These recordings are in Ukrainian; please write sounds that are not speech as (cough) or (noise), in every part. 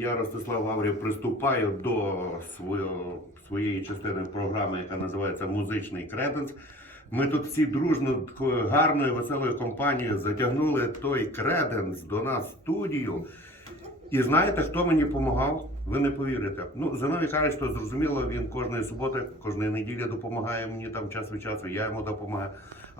я, Ростислав Лаврів, приступаю до своєї частини програми, яка називається Музичний креденс. Ми тут всі дружно гарною, веселою компанією затягнули той креденс до нас в студію. І знаєте, хто мені допомагав? Ви не повірите. Ну, Зиновій Харич, то зрозуміло, він кожної суботи, кожної неділі допомагає мені там час від часу, я йому допомагаю.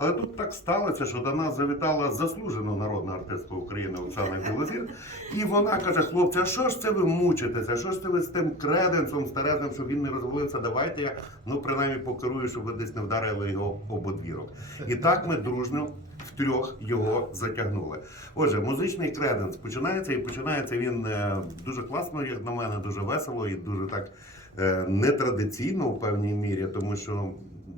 Але тут так сталося, що до нас завітала заслужена народна артистка України Оксана Білозір. І вона каже: хлопці, а що ж це ви мучитеся? Що ж це ви з тим креденсом старезним, щоб він не розвалився? Давайте я ну принаймні покерую, щоб ви десь не вдарили його об одвірок. І так ми дружно втрьох його затягнули. Отже, музичний креденс починається і починається він е, дуже класно, як на мене, дуже весело і дуже так е, нетрадиційно в певній мірі, тому що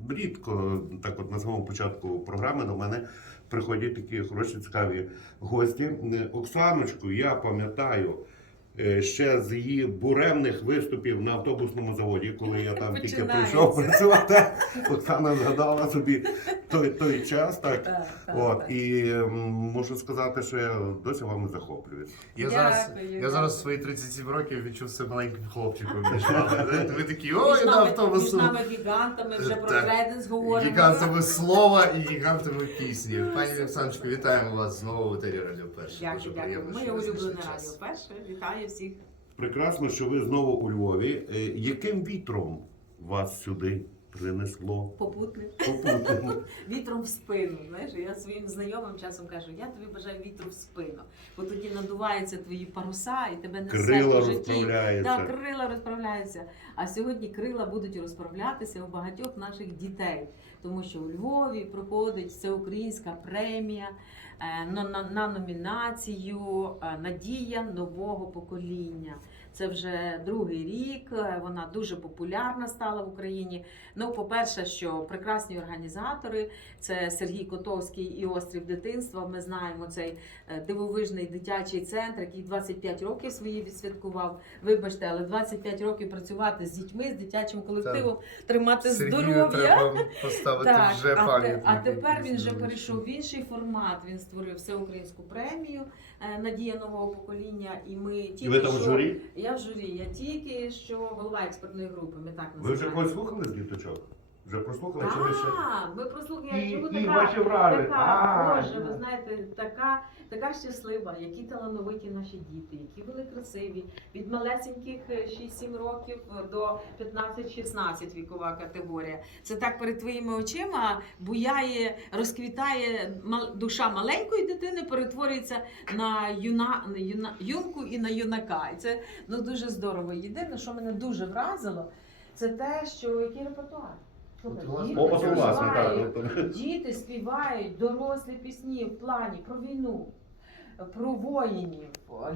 рідко так, от на самому початку програми до мене приходять такі хороші, цікаві гості. Оксаночку, я пам'ятаю. Е, Ще з її буремних виступів на автобусному заводі, коли я там тільки прийшов працювати, Оксана згадала собі той, той час, так Так, От так. і можу сказати, що я досі вами захоплююсь. Я Дякую. зараз, я зараз свої 37 років відчув себе маленьким хлопчиком. між (laughs) Ви такі, ой, на Між автобусу. нами гігантами вже про креденс говоримо. Гігантами слова і гігантами пісні. Пані Оксаночко, вітаємо вас знову в етері Радіо Перше. Дякую, дякую. Моє улюблене радіо. Перше, вітаю всіх. Прекрасно, що ви знову у Львові. Е, Яким вітром вас сюди принесло? Попутник. Попутно. (laughs) Вітром в спину. Знаєш, я своїм знайомим часом кажу, я тобі бажаю вітру в спину, бо тоді надуваються твої паруса і тебе несе Крила по житті. Так, крила розправляються. А сьогодні крила будуть розправлятися у багатьох наших дітей, тому що у Львові проходить всеукраїнська премія е, на, на, на номінацію е, Надія нового покоління. Це вже другий рік. е, Вона дуже популярна стала в Україні. Ну, по-перше, що прекрасні організатори це Сергій Котовський і Острів дитинства. Ми знаємо цей е, дивовижний дитячий центр, який 25 років свої відсвяткував. Вибачте, але 25 років працювати з дітьми, з дитячим колективом, тримати Сергію здоров'я. поставити Так, вже а, пам'ятник. а тепер він вже перейшов в інший формат. Він створив всеукраїнську премію Надія нового покоління. І ми І тільки ви там в що журі? я в журі. Я тільки що голова експертної групи. Ми так Ви вже називаємо. когось слухали з діточок? Вже прослухали чи ви ще? А, ми прослухали, І- я чому і ваші враження. така, А, Боже, ви знаєте, така, така щаслива, які талановиті наші діти, які були красиві, від малесеньких е, 6-7 років до 15-16 вікова категорія. Це так перед твоїми очима буяє, розквітає мал- душа маленької дитини, перетворюється на юна, на юна юнку і на юнака. І це ну дуже здорово. Єдине, що мене дуже вразило, це те, що який репертуар. Діти О, от, власне, співають, так. Діти співають дорослі пісні в плані про війну, про воїнів,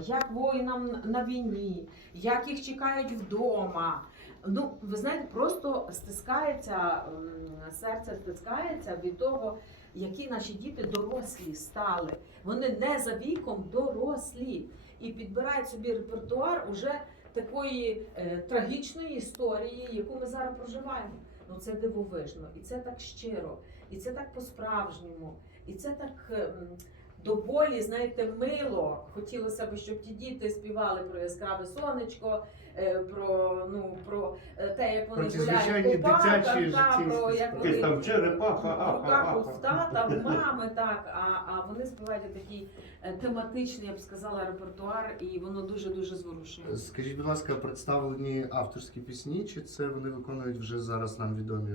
як воїнам на війні, як їх чекають вдома. Ну, ви знаєте, просто стискається м, серце стискається від того, які наші діти дорослі стали. Вони не за віком дорослі і підбирають собі репертуар уже такої е, трагічної історії, яку ми зараз проживаємо. Ну це дивовижно, і це так щиро, і це так по-справжньому, і це так ем, до болі, знаєте, мило. Хотілося б, щоб ті діти співали про яскраве сонечко, е, про ну про е, те, як вони Про гуляють по парках, та, про як вони там черепаха, в руках у тата, в мами, так. А, а вони співають такий е, тематичний, я б сказала, репертуар, і воно дуже дуже зворушує. Скажіть, будь ласка, представлені авторські пісні, чи це вони виконують вже зараз нам відомі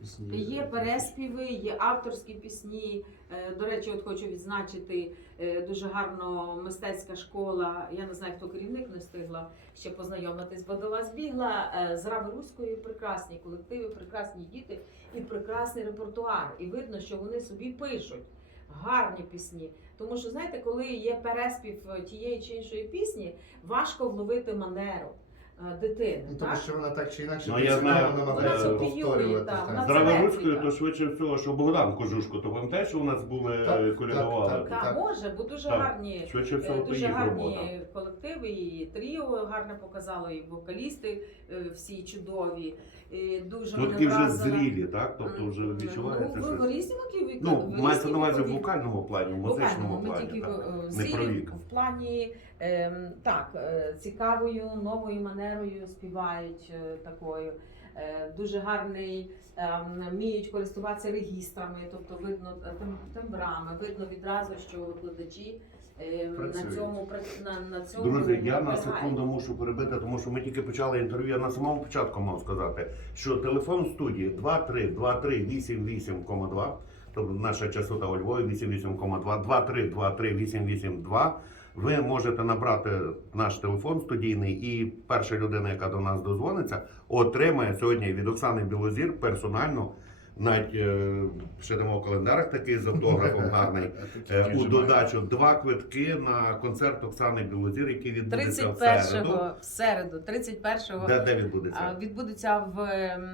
пісні? Є переспіви, є авторські пісні. Е, До речі, от хочу відзначити е, дуже гарно мистецька школа. Я не знаю, хто керівник не встигла ще познайомитись, бо до вас бігла е, з Рави Руської прекрасні колективи, прекрасні діти і прекрасний репертуар. І видно, що вони собі пишуть гарні пісні. Тому що знаєте, коли є переспів тієї чи іншої пісні, важко вловити манеру. Е, дитини. Ну, тому так? що вона так чи інакше Ну, я знаю, намагається вона копіює, повторювати. так, так. вона Здраворуською, то швидше всього, що Богдан Кожушко, то пам'ятаєш, що у нас були Так, е, колядували? так, Так, так. може, бо дуже Так. гарні. Швидше е, то Дуже їх гарні колективи, і тріо гарне показало, і вокалісти е, всі чудові. І дуже Ну мене такі вже вразила. зрілі, так? Тобто вже М, відчувається ну, ви різні віки, Ну, ви мається різні на увазі в вікові. вокальному плані, в Вокальному, музичному ми плані. тільки так. е, Не про вік. в плані ем, так, е, цікавою новою манерою співають е, такою. Е, Дуже гарний, ем, вміють користуватися регістрами, тобто видно е, тембрами, видно відразу, що викладачі е, на цьому на, на цьому Друзі, я на секунду мушу перебити, тому що ми тільки почали інтерв'ю. Я на самому початку мав сказати, що телефон студії 232388,2, тобто наша частота у Львові 88,2, 232388,2. Ви можете набрати наш телефон студійний, і перша людина, яка до нас дозвониться, отримає сьогодні від Оксани Білозір персонально. Навіть е, ще в календарах такий з автографом (laughs) гарний. Е, У додачу два квитки на концерт Оксани Білозір, який відбудеться в середу. 31-го, в середу, 31-го Де, де а, відбудеться? відбудеться в ем,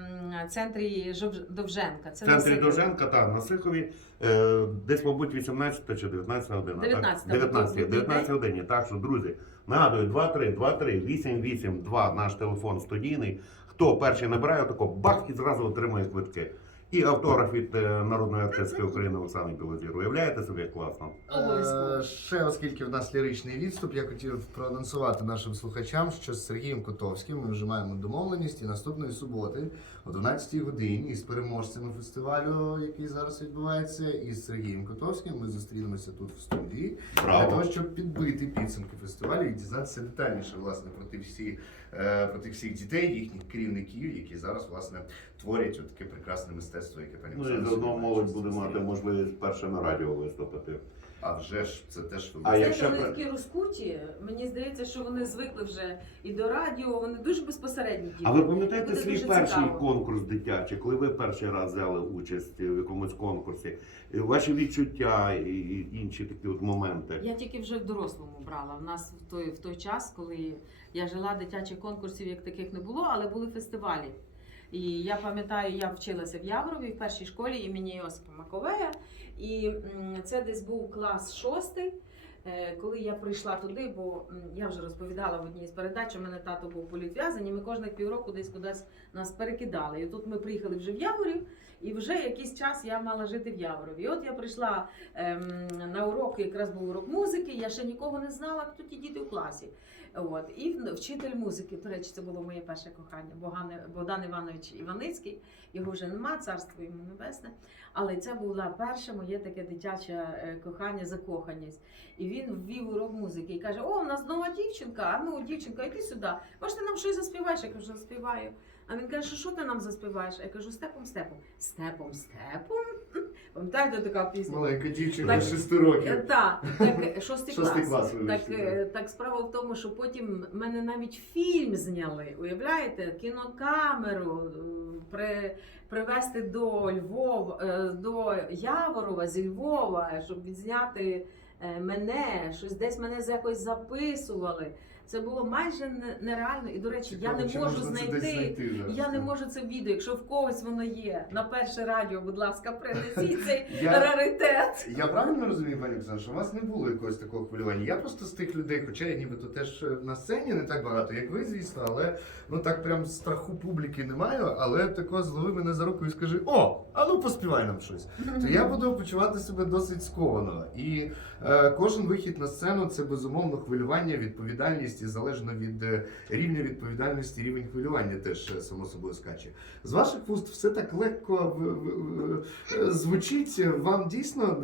центрі Довженка. Це В центрі Довженка, так, на Сихові, е, десь, мабуть, 18 чи 19 година. 19, 19, 19 годині. Так що, друзі, нагадую, 23 23 882 наш телефон студійний. Хто перший набирає, отако бах і зразу отримує квитки. І автограф від е, народної артистки України Оксани Білозір. Уявляєте собі, як класно? Е, Ще оскільки в нас ліричний відступ, я хотів проанонсувати нашим слухачам, що з Сергієм Котовським ми вже маємо домовленість і наступної суботи о 12 годині із переможцями фестивалю, який зараз відбувається, і з Сергієм Котовським ми зустрінемося тут в студії для того, щоб підбити підсумки фестивалю і дізнатися детальніше власне про тих всі е, про тих всіх дітей, їхніх керівників, які зараз власне творять таке прекрасне мистецтво, яке пані Ну і заодно молодь буде мати можливість перше на радіо виступити. А вже ж це теж А велика- якщо вони такі розкуті. Мені здається, що вони звикли вже і до радіо, вони дуже безпосередні діти. А ви пам'ятаєте Буде свій дуже перший цікаво. конкурс дитячий, коли ви перший раз взяли участь в якомусь конкурсі? І Ваші відчуття і і інші такі от моменти? Я тільки вже в дорослому брала. В нас в той, в той час, коли я жила, дитячих конкурсів як таких не було, але були фестивалі. І я пам'ятаю, я вчилася в Яврові в першій школі імені Йосипа Маковея. І це десь був клас шостий. е, Коли я прийшла туди, бо я вже розповідала в одній з передач, у мене тато був політв'язаний, ми кожних півроку десь кудись нас перекидали. І тут ми приїхали вже в Яворів, і вже якийсь час я мала жити в Яворові. І от я прийшла ем, на урок, якраз був урок музики, я ще нікого не знала, хто ті діти в класі. От. І вчитель музики, до речі, це було моє перше кохання, Богдан, Іванович Іваницький, його вже нема, царство йому небесне. Але це була перше моє таке дитяче е, кохання, закоханість. І він ввів урок музики і каже: О, у нас нова дівчинка, а ну, дівчинка, іди сюди. Може, ти нам щось заспіваєш? Я кажу, заспіваю. А він каже, що, що ти нам заспіваєш? Я кажу, степом, степом. Степом, степом. Пам'ятаєте така пісня? Маленька дівчинка Так. 6 років. Е, Так, так, е, шостий Шостий клас. клас, Так, вибачте, е, так справа в тому, що потім мене навіть фільм зняли. Уявляєте, кінокамеру е, при, привезти до Львова, е, до Яворова зі Львова, щоб відзняти е, мене, щось десь мене з- якось записували. Це було майже не- нереально. І, до речі, Цікаво, я не можу знайти. знайти зараз? Я не можу це відео. Якщо в когось воно є на перше радіо, будь ласка, принесіть цей (laughs) Я- раритет. Я правильно розумію, пані Оксана, що у вас не було якогось такого хвилювання. Я просто з тих людей, хоча я нібито теж е, на сцені не так багато, як ви, звісно, але ну так прям страху публіки не маю, але тако злови мене за руку і скажи: О, а ну поспівай нам щось. То я буду почувати себе досить сковано. І е, кожен вихід на сцену це безумовно хвилювання, відповідальність і залежно від е, рівня відповідальності, рівень хвилювання теж е, само собою скаче. З ваших вуст все так легко е, звучить. Вам дійсно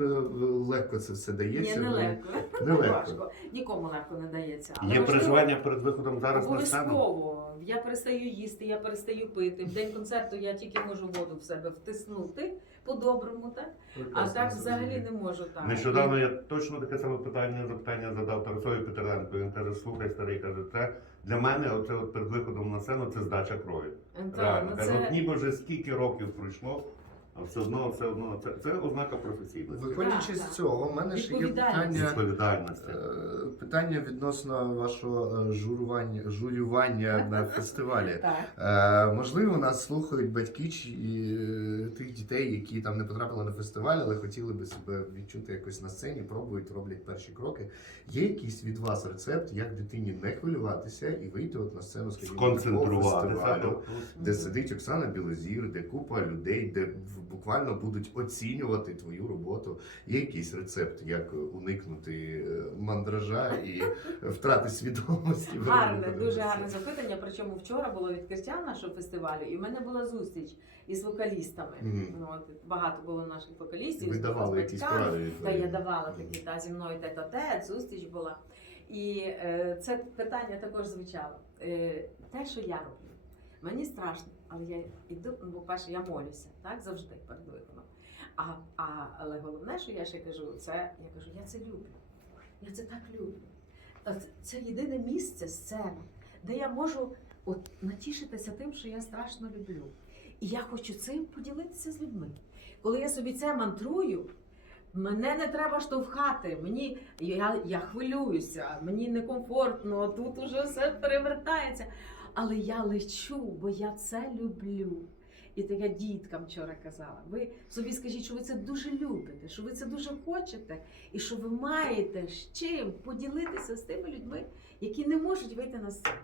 легко це все дається? Ні, не легко. Не легко. Важко. Нікому легко не дається. Але Є важливо- переживання перед виходом зараз на сцену? Обов'язково. Я перестаю їсти, я перестаю пити. В день концерту я тільки можу воду в себе втиснути по-доброму, так? А так взагалі не можу так. Нещодавно я точно таке саме питання запитання задав Тарасові Петренко. Він каже: слухай, старий, каже, це для мене, оце от перед виходом на сцену, це здача крові. Так, Реально. ну, Каже, це... от ніби вже скільки років пройшло, А все одно, все одно, це, це ознака професійності, Виходячи з цього, в мене ще є питання. відповідальності. е, Питання відносно вашого е, журування, журювання на (laughs) фестивалі. Е, можливо, нас слухають батьки чи е, тих дітей, які там не потрапили на фестиваль, але хотіли би себе відчути якось на сцені, пробують, роблять перші кроки. Є якийсь від вас рецепт, як дитині не хвилюватися і вийти от на сцену, скажімо, такого Сконцентруватися. фестивалю, де сидить Оксана Білозір, де купа людей, де в- буквально будуть оцінювати твою роботу. Є якийсь рецепт, як уникнути е, мандража і втрати свідомості? Гарне, дуже гарне запитання. Причому вчора було відкриття нашого фестивалю, і в мене була зустріч із вокалістами. Ну, От, багато було наших вокалістів. Ви давали якісь поради? Та я давала такі та зі мною тет а тет зустріч була. І е, це питання також звучало. Е, те, що я роблю, мені страшно, але я іду, ну, по-перше, я молюся, так, завжди перед виконом. А, а, але головне, що я ще кажу, це я кажу, я це люблю. Я це так люблю. Це, це єдине місце, сцена, де я можу от, натішитися тим, що я страшно люблю. І я хочу цим поділитися з людьми. Коли я собі це мантрую, мене не треба штовхати. Мені я, я хвилююся, мені некомфортно, тут уже все перевертається. Але я лечу, бо я це люблю. І так я діткам вчора казала. Ви собі скажіть, що ви це дуже любите, що ви це дуже хочете, і що ви маєте з чим поділитися з тими людьми, які не можуть вийти на сцену.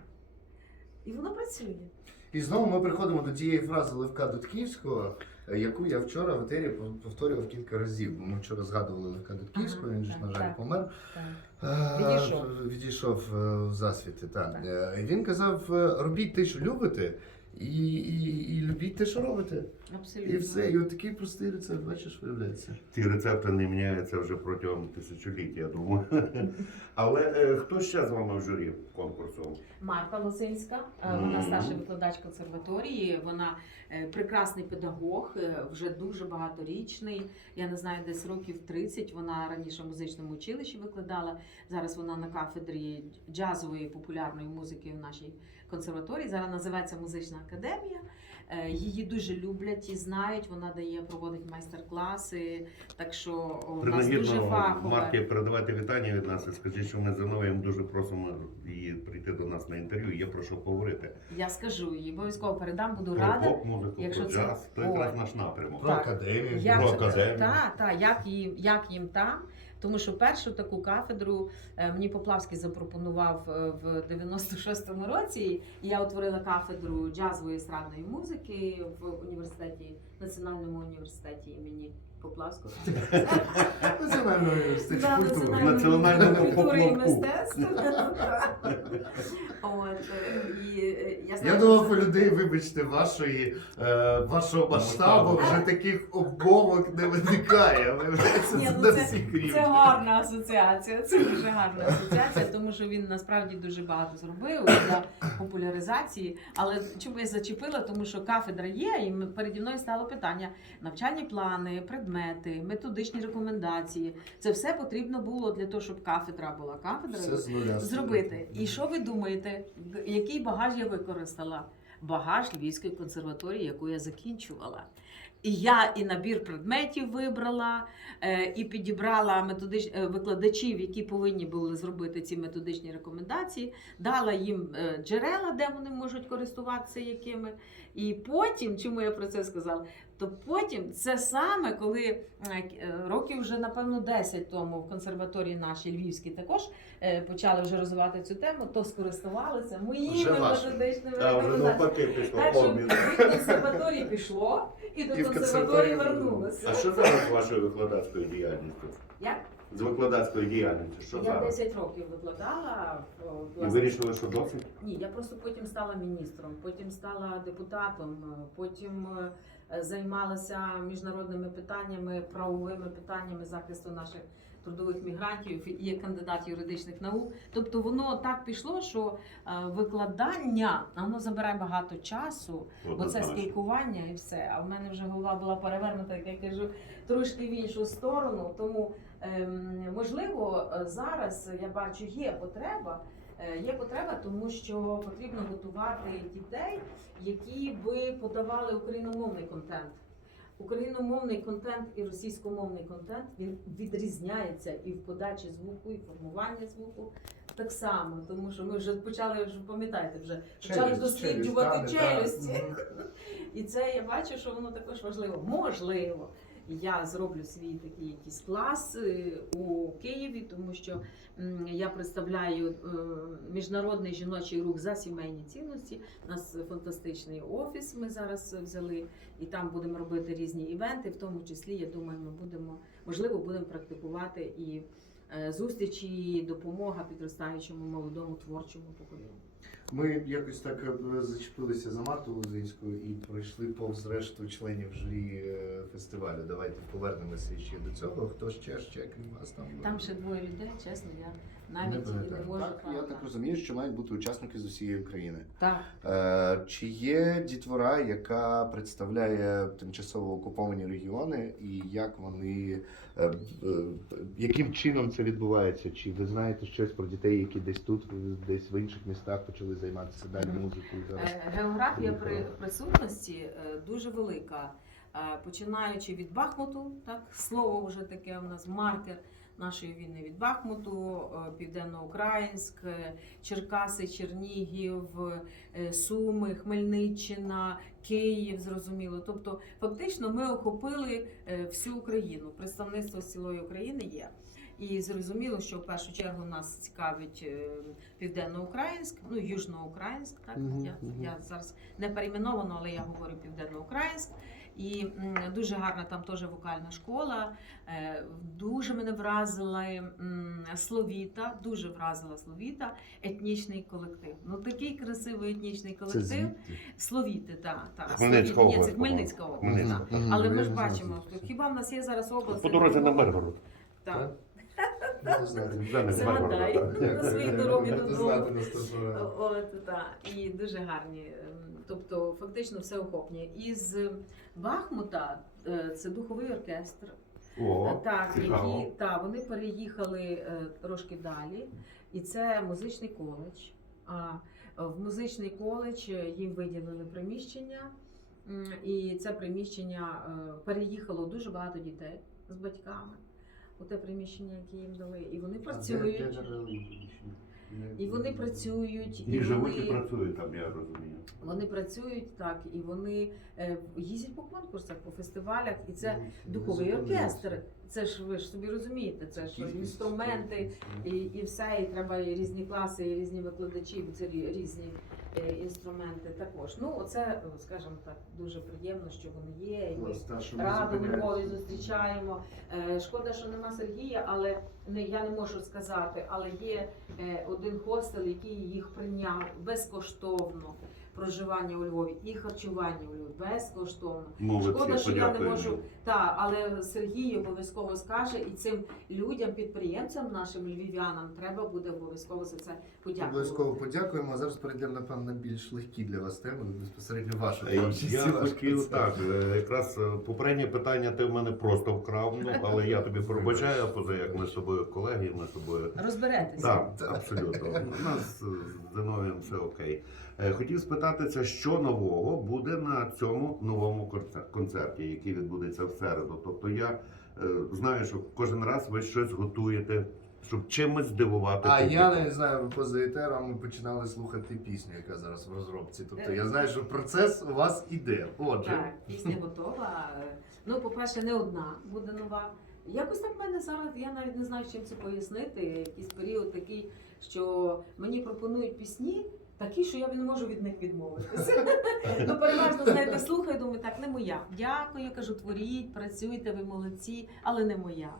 І воно працює. І знову ми приходимо до тієї фрази Левка Дудківського, яку я вчора в етері пов- повторював кілька разів. Ми вчора згадували Левка Дудківського, він ж, на жаль, помер. Так. Е, Відійшов. Відійшов е, в засвіти, так. Е, Він казав: робіть те, що любите, і, і, і любіть те, що робите. Абсолютно. І все. І от такий простий рецепт, бачиш, виявляється. Ці рецепти не міняються вже протягом тисячоліть, я думаю. (laughs) Але е, хто ще з вами в журі конкурсу? Марта Лосинська, е, вона Мгм. старший викладач консерваторії. Вона е, прекрасний педагог, е, вже дуже багаторічний. Я не знаю, десь років 30. Вона раніше в музичному училищі викладала. Зараз вона на кафедрі джазової популярної музики в нашій консерваторії. Зараз називається музична академія. Е, Її дуже люблять і знають. Вона дає, проводить майстер-класи. Так що у нас дуже Принагідно фахова. Марті передавайте вітання від нас і скажіть, що ми з Зиновієм дуже просимо її прийти до нас на інтерв'ю. Є про що поговорити. Я скажу їй, обов'язково передам, буду Про рада. поп-музику, якщо про це- То якраз наш напрямок. Про Так. академію. Як, Про академію. та, та, як, їм, як їм там. Тому що першу таку кафедру е, мені Поплавський запропонував е, в 96-му році. І я утворила кафедру джазової естрадної музики в університеті, Національному університеті імені Поплавського. (laughs) Національного університету культури. Національного культури і поплавку. мистецтв. (laughs) От, е, е, я думав, у людей, вибачте, вашої, е, вашого масштабу вже таких обмовок не виникає. Це ну гарна асоціація. Це дуже гарна асоціація, тому що він насправді дуже багато зробив для популяризації. Але чому я зачепила? Тому що кафедра є, і переді мною стало питання: навчальні плани, предмети, методичні рекомендації. Це все потрібно було для того, щоб кафедра була кафедрою. з нуля. Зробити. І що ви думаєте, який багаж я використала? Багаж Львівської консерваторії, яку я закінчувала. І я і набір предметів вибрала, е, і підібрала методич... е, викладачів, які повинні були зробити ці методичні рекомендації, дала їм е, джерела, де вони можуть користуватися якими. І потім, чому я про це сказала? То потім це саме, коли е, років вже напевно 10 тому в консерваторії нашій Львівській також е, почали вже розвивати цю тему, то скористувалися моїми методичними А рекомендаціями. від консерваторії пішло і до І консерваторії вернулося. А що зараз з вашою викладацькою діяльністю? Як? З викладацькою діяльністю, що Я зараз? 10 років викладала. в- І власне, вирішили, що досить? Ні, я просто потім стала міністром, потім стала депутатом, потім е, займалася міжнародними питаннями, правовими питаннями захисту наших трудових мігрантів і кандидат юридичних наук. Тобто воно так пішло, що е, викладання воно забирає багато часу, бо це спілкування і все. А в мене вже голова була перевернута, як я кажу, трошки в іншу сторону. Тому ем, можливо е, зараз я бачу, є потреба. Е, Є потреба, тому що потрібно готувати дітей, які би подавали україномовний контент. Україномовний контент і російськомовний контент він відрізняється і в подачі звуку, і в формуванні звуку так само, тому що ми вже почали, вже пам'ятаєте, вже почали Челюсть, досліджувати челюсть, челюсті. І це я бачу, що воно також важливо. Можливо, я зроблю свій такий якийсь клас е, у Києві, тому що я представляю е, міжнародний жіночий рух за сімейні цінності. У нас фантастичний офіс. Ми зараз взяли, і там будемо робити різні івенти. В тому числі, я думаю, ми будемо можливо будемо практикувати і е, зустрічі, і допомога підростаючому молодому творчому поколінню. Ми якось так е, зачепилися за Марту Лозинську і пройшли повз решту членів журі е, фестивалю. Давайте повернемося ще до цього. Хто ще ще крім вас там? Там ще двоє людей, чесно, я навіть і не можу. Так, я так розумію, що мають бути учасники з усієї України. Так. Е, чи є дітвора, яка представляє тимчасово окуповані регіони, і як вони е, е, яким чином це відбувається? Чи ви знаєте щось про дітей, які десь тут, десь в інших містах почали займатися далі музикою зараз? Е, Географія при присутності е, дуже велика. Е, Починаючи від Бахмуту, так слово вже таке у нас маркер нашої війни від Бахмуту, е, Південноукраїнськ, е, Черкаси, Чернігів, е, Суми, Хмельниччина, Київ, зрозуміло. Тобто, фактично, ми охопили всю Україну. Представництво цілої України є. І зрозуміло, що в першу чергу нас цікавить Південноукраїнськ, ну Южноукраїнськ, так Мгм, я, мгм. я зараз не перейменовано, але я говорю Південноукраїнськ. І дуже гарна там теж вокальна школа. Е, Дуже мене вразила Словіта, дуже вразила Словіта, етнічний колектив. Ну такий красивий етнічний колектив. Словіти, так, так. Хмельницька Словіти. Ні, це область, Хмельницька область. Але ми ж бачимо, хіба в нас є зараз область? По дорозі на? Миргород. Так. З Загадай. На своїй дорогі Будете додому. і дуже гарні. Тобто, фактично все охоплює. Із Бахмута е, це духовий оркестр. О, так, цікаво. які та вони переїхали е, трошки далі, і це музичний коледж. А е, в музичний коледж е, їм виділили приміщення, і це приміщення е, переїхало дуже багато дітей з батьками. У те приміщення, яке їм дали, і вони працюють. І вони працюють, І живуть і працюють там, я розумію. вони працюють так, і вони е, їздять по конкурсах, по фестивалях, і це духовий оркестр. Це ж ви ж собі розумієте, це ж інструменти і, і все, і треба і різні класи, і різні викладачі, бо це різні інструменти також. Ну, оце, е, скажімо так, дуже приємно, що вони є. І ми Раду у Львові зустрічаємо. Е, Шкода, що нема Сергія, але не я не можу сказати. Але є е, один хостел, який їх прийняв безкоштовно. Проживання у Львові і харчування у Львові безкоштовно. Молодці, Шкода, що я не можу. Так, але Сергій обов'язково скаже, і цим людям, підприємцям, нашим львів'янам, треба буде обов'язково за це подякувати. Обов'язково подякуємо. А зараз перейдемо напевно на більш легкі для вас теми, безпосередньо вашу Е. Я хотів так. е, Якраз е, попереднє питання ти в мене просто вкрав, ну але я тобі пробачаю, поза як ми з тобою колеги, ми з тобою. Розберетеся. Так, абсолютно. У нас з Зиновієм все окей. Е, Хотів спитатися, що нового буде на цьому новому концер- концерті, який відбудеться в середу. Тобто я е, знаю, що кожен раз ви щось готуєте, щоб чимось здивувати. А публіку. я не знаю, ви поза ми починали слухати пісню, яка зараз в розробці. Тобто я знаю, що процес у вас іде. Отже, Так, пісня готова. Е, Ну, по-перше, не одна буде нова. Якось так в мене зараз, я навіть не знаю, чим це пояснити. Якийсь період такий, що мені пропонують пісні. Такі, що я не можу від них відмовитися. (laughs) ну, переважно, знаєте, слухаю, думаю, так, не моя. Дякую, кажу, творіть, працюйте, ви молодці, але не моя.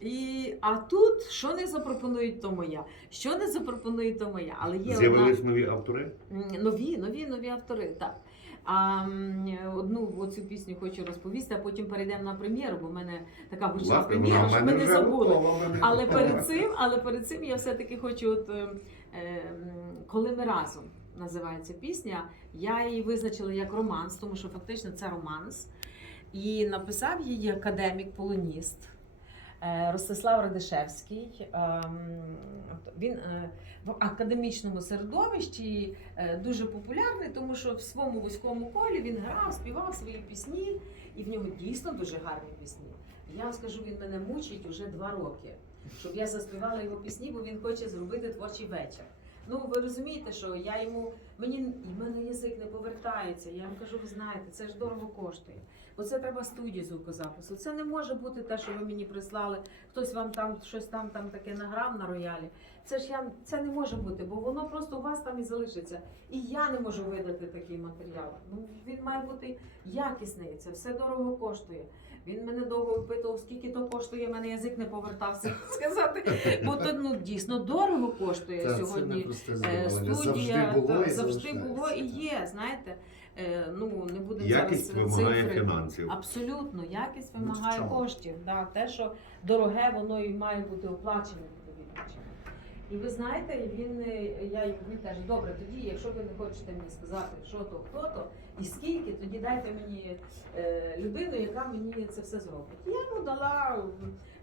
І, а тут, що не запропонують, то моя. Що не запропонують, то моя. Але є одна З'явились нові автори. Нові, нові, нові автори, так. А одну оцю пісню хочу розповісти, а потім перейдемо на прем'єру, бо в мене така гучна прем'єра, що ми не забули. Але перед цим, але перед цим я все-таки хочу, от, е, коли ми разом називається пісня, я її визначила як романс, тому що фактично це романс. І написав її академік полоніст. Е, Ростислав Радишевський. ем, Він е, в академічному середовищі е, дуже популярний, тому що в своєму вузькому колі він грав, співав свої пісні, і в нього дійсно дуже гарні пісні. Я скажу, він мене мучить уже два роки, щоб я заспівала його пісні, бо він хоче зробити творчий вечір. Ну, ви розумієте, що я йому мені і мене язик не повертається. Я вам кажу, ви знаєте, це ж дорого коштує. Бо це треба студію звукозапису. Це не може бути те, що ви мені прислали. Хтось вам там щось там, там таке награв на роялі. Це ж я це не може бути, бо воно просто у вас там і залишиться. І я не можу видати такий матеріал. Ну він має бути якісний. Це все дорого коштує. Він мене довго випитував, скільки то коштує, мене язик не повертався (laughs) сказати. Бо то ну дійсно дорого коштує Та, це сьогодні. не просте Е. Студія завжди було та, і завжди було і є. Знаєте, Е, ну не будемо Якість зараз вимагає цифри. фінансів. Абсолютно, якість Ну, вимагає коштів. Да. Те, що дороге, воно і має бути оплачене. І ви знаєте, він е, я йому каже, добре, тоді, якщо ви не хочете мені сказати, що то, хто то і скільки, тоді дайте мені е, людину, яка мені це все зробить. Я йому дала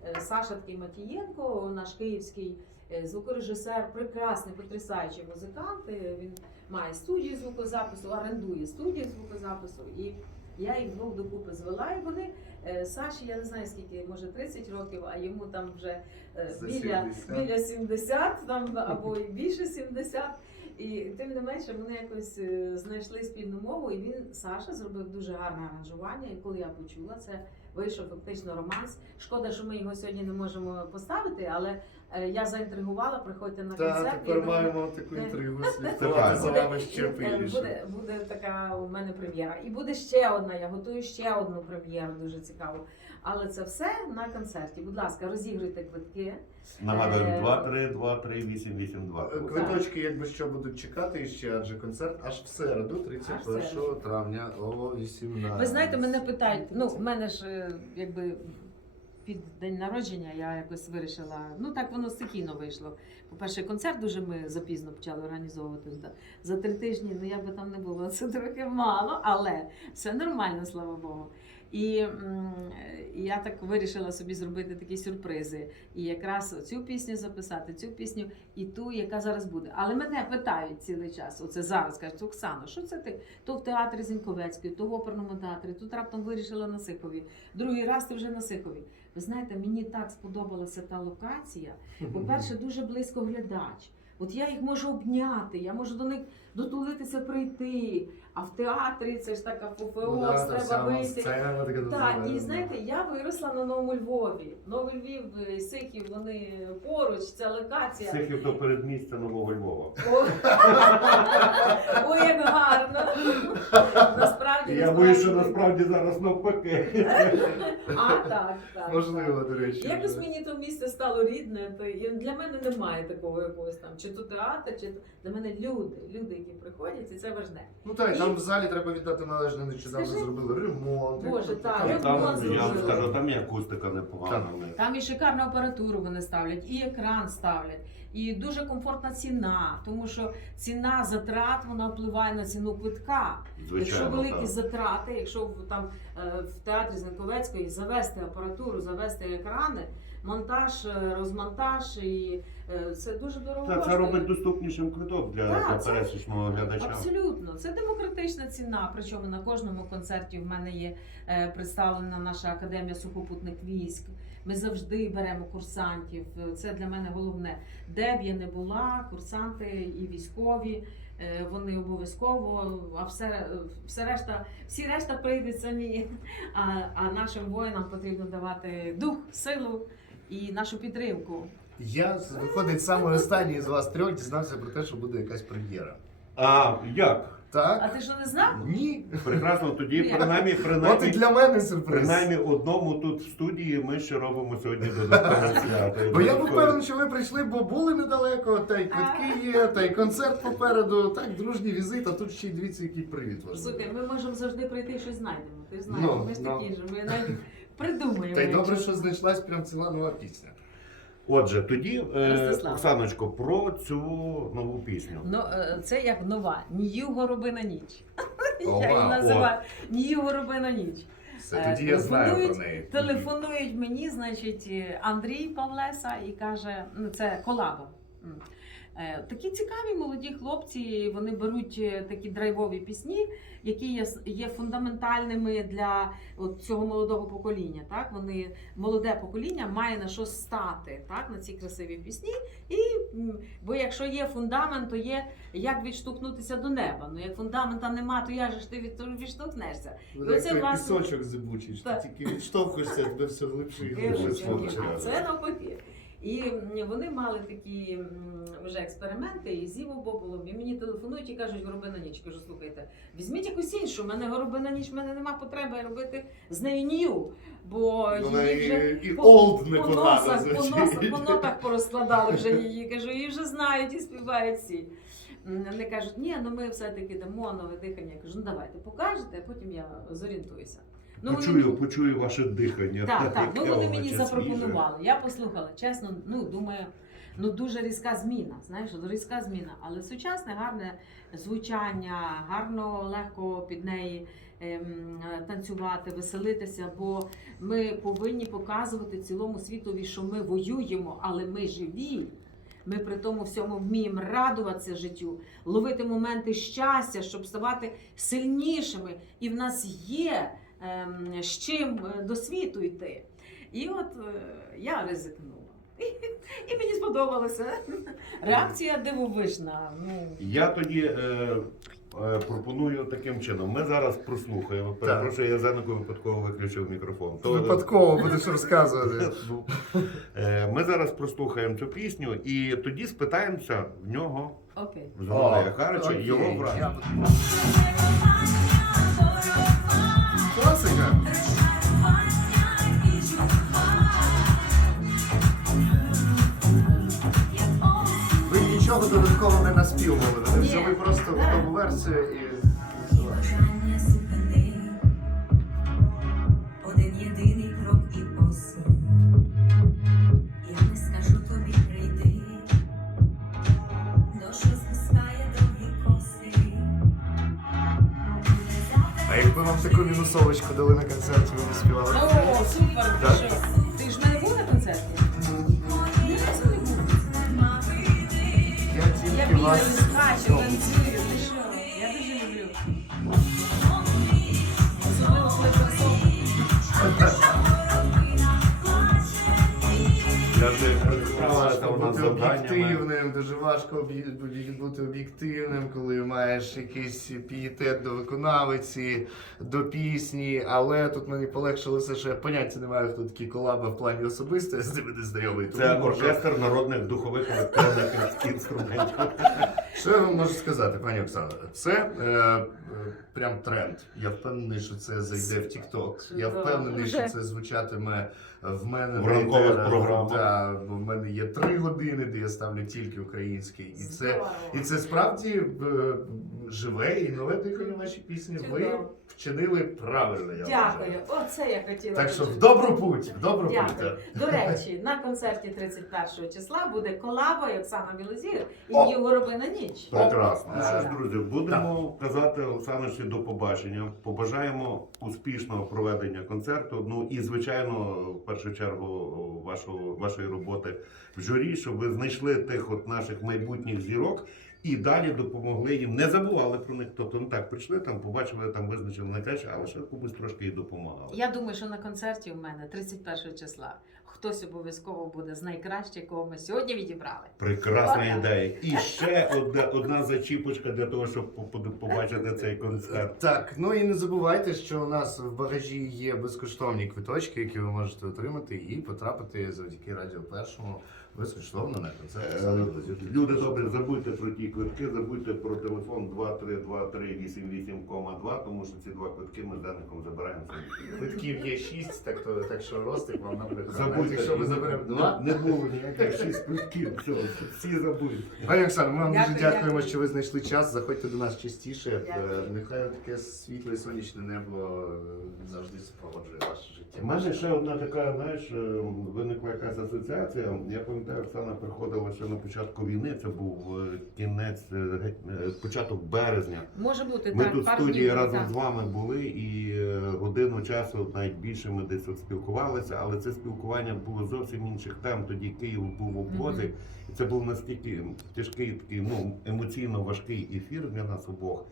е, Саша такий Матієнко, наш київський звукорежисер, прекрасний, потрясаючий музикант. Він має студію звукозапису, орендує студію звукозапису. І я їх двох докупи звела, і вони е, Саші, я не знаю скільки, може 30 років, а йому там вже е, біля, 70. біля 70, там або і (laughs) більше 70. І тим не менше вони якось е, знайшли спільну мову, і він Саша зробив дуже гарне аранжування. І коли я почула це, вийшов фактично романс. Шкода, що ми його сьогодні не можемо поставити, але я заінтригувала. Приходьте на концерт. тепер думаю, маємо таку інтригу Це слідкувати за вами ще Е, пильніше. Буде, буде така у мене прем'єра. І буде ще одна. Я готую ще одну прем'єру, дуже цікаву. Але це все на концерті. Будь ласка, розігруйте квитки. Нагадуємо, Е, 2-3, 2-3, 8, 8, 2. Е, Квиточки, якби що будуть чекати ще, адже концерт аж в середу, 31 середу. травня о 18. Ви знаєте, мене питають. Ну, в мене ж е, якби під день народження я якось вирішила. Ну так воно стихійно вийшло. По-перше, концерт дуже ми запізно почали організовувати. За три тижні, ну як би там не було, (laughs) це трохи мало, але все нормально, слава Богу. І я так вирішила собі зробити такі сюрпризи. І якраз цю пісню записати, цю пісню і ту, яка зараз буде. Але мене питають цілий час. Оце зараз кажуть, Оксана, що це ти? То в театрі Зіньковецької, то в оперному театрі, тут раптом вирішила на Сихові. Другий раз ти вже на Сихові. Ви знаєте, мені так сподобалася та локація. По-перше, (laughs) дуже близько глядач. От я їх можу обняти, я можу до них дотулитися прийти. А в театрі це ж така Ну, да, треба вийти. сцена Так, і знаєте, я виросла на Новому Львові. Новий Львів і Сихів, вони поруч, ця локація. Сихів до передмістя Нового Львова. Ой, як гарно. Насправді, Я боюсь, що насправді зараз навпаки. А, так, так. Можливо, до речі. Якось мені то місце стало рідне, то для мене немає такого якогось там, чи то театр, чи то для мене люди, люди, які приходять, і це важне. Ну так, там в залі треба віддати належне, нещодавно Скажи. зробили ремонт. Боже, так, там- ремонт Там, я зробили. вам скажу, там і акустика непогана. в них. Там і шикарну апаратуру вони ставлять, і екран ставлять, і дуже комфортна ціна, тому що ціна затрат вона впливає на ціну квитка. Якщо Звичайно. великі так. затрати, якщо в- там е, в театрі Зенковецької завести апаратуру, завести екрани, монтаж, е, розмонтаж, і е, це дуже дорого. Та, це коштує. робить доступнішим квиток для, Так, для це- пересічного глядача. Абсолютно, це демократична ціна. Причому на кожному концерті в мене є е, представлена наша академія сухопутних військ. Ми завжди беремо курсантів. Це для мене головне. Де б я не була, курсанти і військові. е, Вони обов'язково, а все, все решта, всі решта прийдуть самі. А, а нашим воїнам потрібно давати дух, силу і нашу підтримку. Я виходить саме останній з вас трьох дізнався про те, що буде якась прем'єра. А як? А ти що не знав? Ні. Прекрасно, тоді Ні. принаймні, От і принаймні, для мене сюрприз. принаймні одному тут в студії ми ще робимо сьогодні додаткове (laughs) свято. Бо я був певен, що ви прийшли, бо були недалеко, та й квитки є, та й концерт попереду. Так, дружній візит, а тут ще й дивіться, який привіт ваш. Слухай, ми можемо завжди прийти і щось знайдемо. Ти ж знаєш, Ну, ми ж ну. такі ж, ми навіть придумаємо. Та й добре, що знайшлась прям ціла нова пісня. Отже, тоді, е, Ростислав. Оксаночко, про цю нову пісню. Ну, е, це як нова. Нію горобина ніч. Я її вау. називаю Нію горобина ніч. Все, Е, тоді я знаю про неї. Телефонують мені, значить, е, Андрій Павлеса і каже, ну це колаба. М. Е, Такі цікаві молоді хлопці, вони беруть е, такі драйвові пісні, які є, є фундаментальними для от цього молодого покоління. Так? Вони, молоде покоління має на що стати так? на ці красиві пісні. І, бо якщо є фундамент, то є як відштовхнутися до неба. Ну як фундамента нема, то же ж ти від, відштовхнешся? І оце, власне, пісочок зибучий, що ти тільки відштовхуєшся, тебе все глибше і глибше це навпаки. І вони мали такі вже експерименти, і зіво було. І мені телефонують і кажуть, горобина ніч. Кажу, слухайте, візьміть якусь іншу. У мене горобина ніч, в мене нема потреби робити з нею нью. Бо Вона її вже і, по- не по носах, по, носах, по (laughs) нотах порозкладали вже її. Кажу, її вже знають і співають всі. Вони кажуть, ні, ну ми все-таки дамо нове дихання. Я кажу, ну давайте покажете, а потім я зорієнтуюся. Ну, почую, мені- почую ваше дихання. так, так. Ну вони мені свіже. запропонували. Я послухала. Чесно, ну думаю, ну дуже різка зміна. Знаєш, різка зміна. Але сучасне, гарне звучання, гарно, легко під неї ем, танцювати, веселитися. Бо ми повинні показувати цілому світові, що ми воюємо, але ми живі. Ми при тому всьому вміємо радуватися життю, ловити моменти щастя, щоб ставати сильнішими. І в нас є з чим е, до світу йти. І от е, я ризикнула. (laughs) І мені сподобалося. Реакція дивовижна. Ну, Я тоді е, е, пропоную таким чином. Ми зараз прослухаємо. Перепрошую, я Зенику випадково виключив мікрофон. То- Випадково (laughs) будеш розказувати. (laughs) Ну, е, Ми зараз прослухаємо цю пісню і тоді спитаємося в нього, окей. Золотая його враження. Класика. Ви нічого додатково не наспівували, ви взяли просто в готову версію і. Мінусовочку дали на концерті, ви співали? О, супер! Ти що? Ти ж в мене був на концерті? Ні разу не був. Я Я тільки бігаю, вас. скачу, танцюю. Ти що? Я дуже люблю. Особливо коли кросовки. Я не справилася у нас бути об'єктивним, дуже важко бути об'єктивним, коли маєш якийсь пієтет до виконавиці, до пісні, але тут мені полегшило все, що я поняття не маю, хто такі колаби в плані особисто, я з ними не знайомий. Це оркестр народних духових електронних інструментів. Що я вам можу сказати, пані Оксано? Це е, е, прям тренд. Я впевнений, що це зайде в TikTok. Я впевнений, що це звучатиме в мене В ранкових програмах. Да, бо в мене є три години, де я ставлю тільки український. І це, і це справді е, живе і нове дихання в вашій пісні. Ви вчинили правильно. Я Дякую. вважаю. Оце я хотіла. Так що в добру путь, в добру путь. До (laughs) речі, на концерті 31 числа буде колаба і Оксана Білозір і її горобина ніч. Прекрасно. Ну друзі, будемо казати Олександрівці до побачення. Побажаємо успішного проведення концерту. Ну і звичайно, в першу чергу, вашого вашої роботи в журі, щоб ви знайшли тих от наших майбутніх зірок. І далі допомогли їм, не забували про них. Тобто, ну так, прийшли там, побачили, там визначили найкраще, але ще комусь трошки і допомагали. Я думаю, що на концерті у мене 31 числа хтось обов'язково буде з найкращих, кого ми сьогодні відібрали. Прекрасна Ага. ідея. І ще одна, одна зачіпочка для того, щоб по- по- побачити цей концерт. Так, ну і не забувайте, що у нас в багажі є безкоштовні квиточки, які ви можете отримати і потрапити завдяки радіо першому безкоштовно на концерт. Е. Люди добре, забудьте про ті квитки, забудьте про телефон 232388,2, тому що ці два квитки ми з Деником забираємо собі. Квитків є шість, так, то, так що ростик вам наприклад. Забудьте, Якщо ми заберемо два. Не було ніяких шість квитків, все, всі забудьте. Пані Оксано, ми вам дуже дякуємо, що ви знайшли час. Заходьте до нас частіше. Е, Нехай таке світле і сонячне небо е, завжди супроводжує ваше життя. У мене ще одна така, знаєш, виникла якась асоціація. Я пам'ятаю. Оксана приходила ще на початку війни. Це був е, кінець, е, е, початок березня. Може бути Ми так. тут в студії днів, разом так. з вами були і годину часу, навіть більше ми десь от спілкувалися, але це спілкування було зовсім інших тем. Тоді Київ був в обозі, Мгм. і це був настільки тяжкий, такий ну емоційно важкий ефір для нас обох.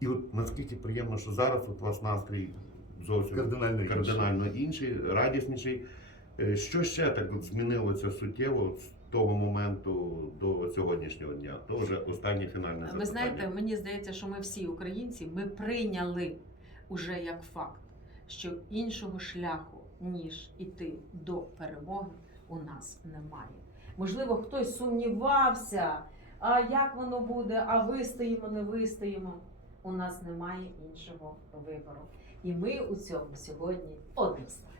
І от наскільки приємно, що зараз от у вас настрій зовсім Кардинально кардинально інший, радісніший. Е, Що ще так от змінилося суттєво з того моменту до сьогоднішнього дня? То вже останнє фінальне запитання. Ви знаєте, мені здається, що ми всі українці ми прийняли уже як факт, що іншого шляху, ніж іти до перемоги, у нас немає. Можливо, хтось сумнівався, а як воно буде, а вистоїмо, не вистоїмо. У нас немає іншого вибору. І ми у цьому сьогодні одностайні.